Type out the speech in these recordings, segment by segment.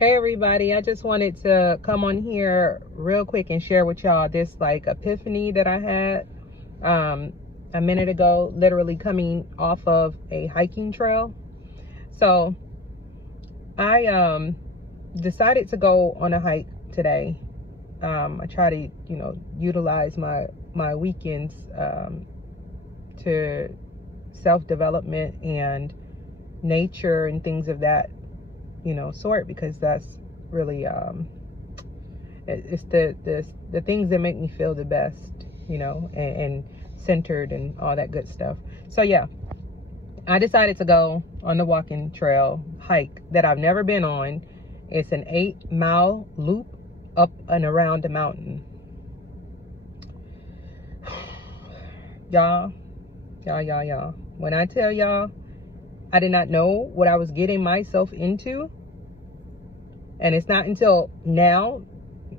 Hey everybody, I just wanted to come on here real quick and share with y'all this like epiphany that I had a minute ago, literally coming off of a hiking trail. So I decided to go on a hike today. I try to, utilize my weekends to self-development and nature and things of that sort, because that's really it's the things that make me feel the best, and centered and all that good stuff. So yeah, I decided to go on the walking trail hike that I've never been on. It's an 8-mile loop up and around the mountain. Y'all, when I tell y'all, I did not know what I was getting myself into. And it's not until now,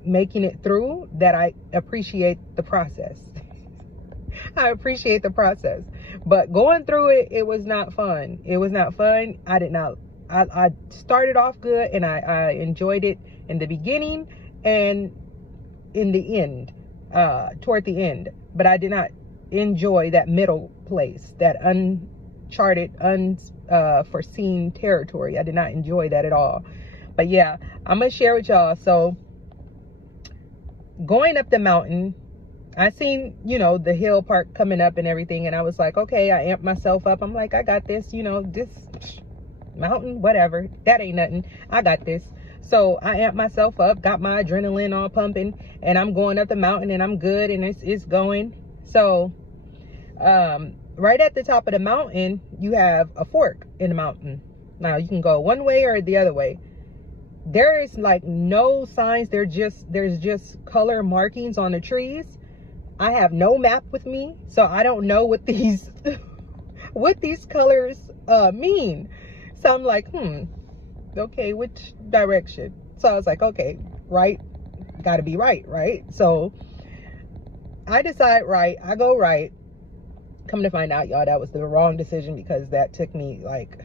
making it through, that I appreciate the process. I appreciate the process. But going through it, it was not fun. It was not fun. I started off good, and I enjoyed it in the beginning and in the end, toward the end. But I did not enjoy that middle place, that uncharted, unforeseen territory. I did not enjoy that at all. But yeah, I'm gonna share with y'all. So going up the mountain, I seen, the hill part coming up and everything, and I was like, okay, I amped myself up. I'm like, I got this, this mountain, whatever, that ain't nothing, I got this. So I amped myself up, got my adrenaline all pumping, and I'm going up the mountain, and I'm good, and it's going. So right at the top of the mountain, you have a fork in the mountain. Now you can go one way or the other way. There is like no signs. There's just color markings on the trees. I have no map with me, so I don't know what these colors mean. So I'm like, okay, which direction? So I was like, okay, right, gotta be right. So I decide right, I go right. Come to find out, y'all, that was the wrong decision, because that took me like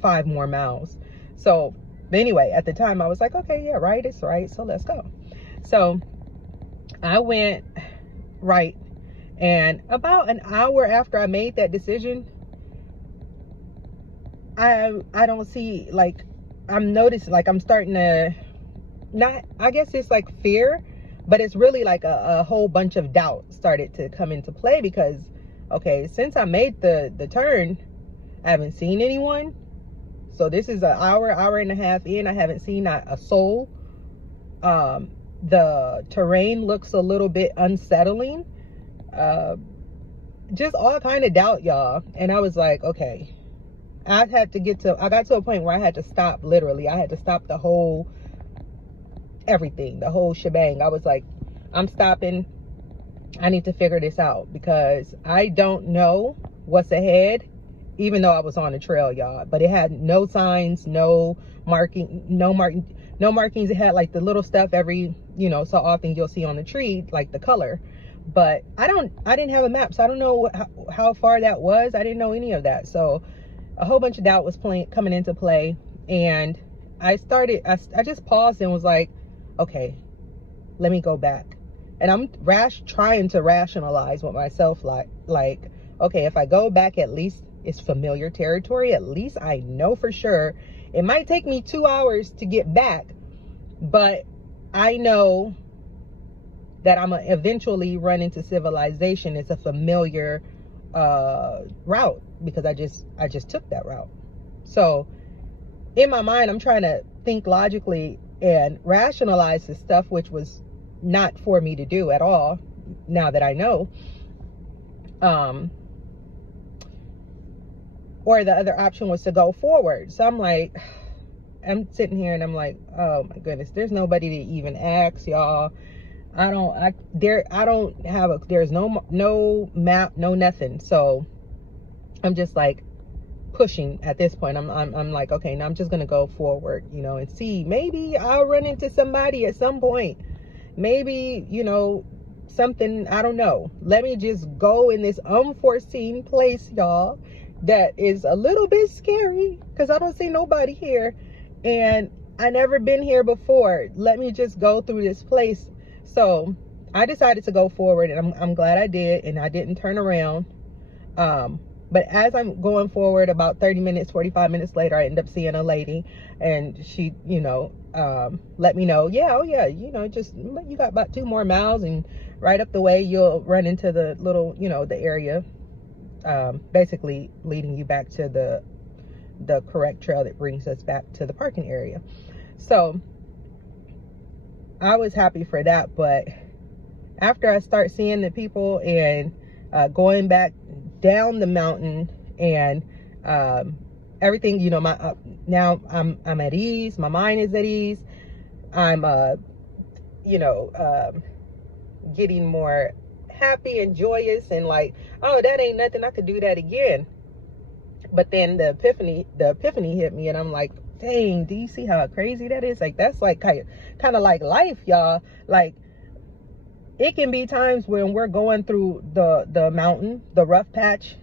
5 more miles. So but anyway, at the time I was like, okay, yeah, right, it's right, so let's go. So I went right, and about an hour after I made that decision, I don't see, like, I'm noticing, like, I'm starting to not, I guess it's like fear, but it's really like a whole bunch of doubt started to come into play, because okay, since I made the turn, I haven't seen anyone. So this is an hour and a half in, I haven't seen a soul. The terrain looks a little bit unsettling. Just all kind of doubt, y'all. And I was like, okay, I got to a point where I had to stop, literally. I had to stop the whole everything, the whole shebang. I was like, I'm stopping. I need to figure this out, because I don't know what's ahead. Even though I was on a trail, y'all, but it had no signs, no markings. It had like the little stuff every, so often you'll see on the tree, like the color. But I didn't have a map, so I don't know how far that was. I didn't know any of that. So a whole bunch of doubt was coming into play. And I just paused and was like, okay, let me go back. And I'm trying to rationalize with myself, like, okay, if I go back, at least it's familiar territory. At least I know for sure. It might take me 2 hours to get back, but I know that I'm gonna eventually run into civilization. It's a familiar route, because I just took that route. So in my mind, I'm trying to think logically and rationalize this stuff, which was not for me to do at all, now that I know. Or the other option was to go forward. So I'm like, I'm sitting here and I'm like, oh my goodness, there's nobody to even ask, y'all. There's no map, no nothing. So I'm just like pushing at this point. I'm like, okay, now I'm just gonna go forward, and see, maybe I'll run into somebody at some point. Maybe, something, I don't know. Let me just go in this unforeseen place, y'all, that is a little bit scary, because I don't see nobody here. And I never been here before. Let me just go through this place. So I decided to go forward, and I'm glad I did, and I didn't turn around. But as I'm going forward, about 30 minutes, 45 minutes later, I end up seeing a lady, and she, you know, let me know, yeah, oh yeah, you know, just, you got about 2 more miles, and right up the way, you'll run into the little, you know, the area, basically leading you back to the correct trail that brings us back to the parking area. So I was happy for that. But after I start seeing the people and going back down the mountain and everything, you know, my now I'm at ease. My mind is at ease. I'm you know, getting more happy and joyous, and like, oh, that ain't nothing, I could do that again. But then the epiphany hit me, and I'm like, dang, do you see how crazy that is? Like, that's like kind of like life, y'all. Like, it can be times when we're going through the mountain, the rough patch,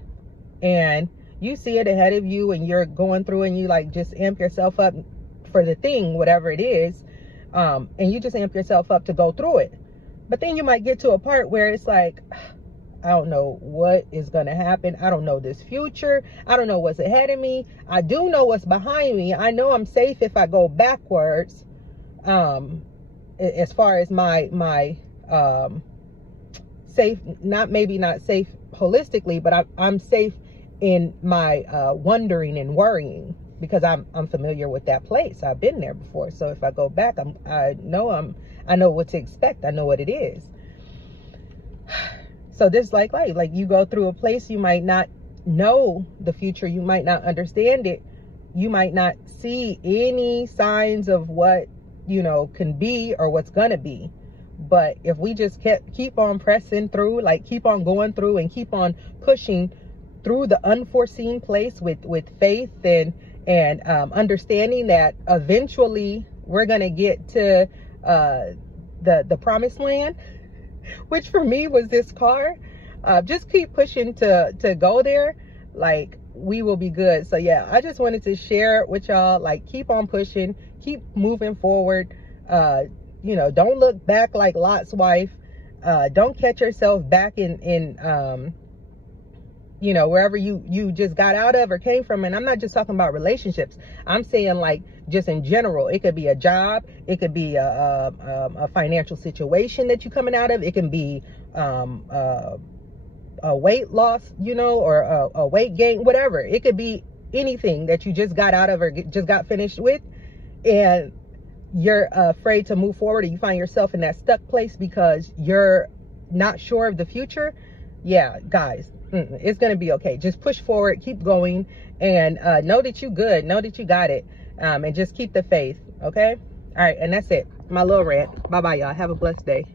and you see it ahead of you, and you're going through, and you like just amp yourself up for the thing, whatever it is, and you just amp yourself up to go through it. But then you might get to a part where it's like, I don't know what is going to happen. I don't know this future. I don't know what's ahead of me. I do know what's behind me. I know I'm safe if I go backwards. As far as my safe, maybe not safe holistically, but I'm safe in my wondering and worrying, because I'm familiar with that place. I've been there before. So if I go back, I know what to expect. I know what it is. So this like you go through a place, you might not know the future, you might not understand it, you might not see any signs of what, you know, can be or what's gonna be. But if we just keep on pressing through, like keep on going through and keep on pushing through the unforeseen place with faith and understanding that eventually we're gonna get to the promised land, which for me was this car. Just keep pushing to go there, like we will be good. So yeah, I just wanted to share it with y'all. Like, keep on pushing, keep moving forward. You know, don't look back like Lot's wife. Don't catch yourself back in you know, wherever you just got out of or came from. And I'm not just talking about relationships. I'm saying like just in general. It could be a job. It could be a financial situation that you're coming out of. It can be a weight loss, you know, or a weight gain, whatever. It could be anything that you just got out of or just got finished with, and you're afraid to move forward, or you find yourself in that stuck place because you're not sure of the future. Yeah, guys, it's going to be okay. Just push forward, keep going, and know that you good, know that you got it, and just keep the faith, okay? All right, and that's it. My little rant. Bye-bye, y'all. Have a blessed day.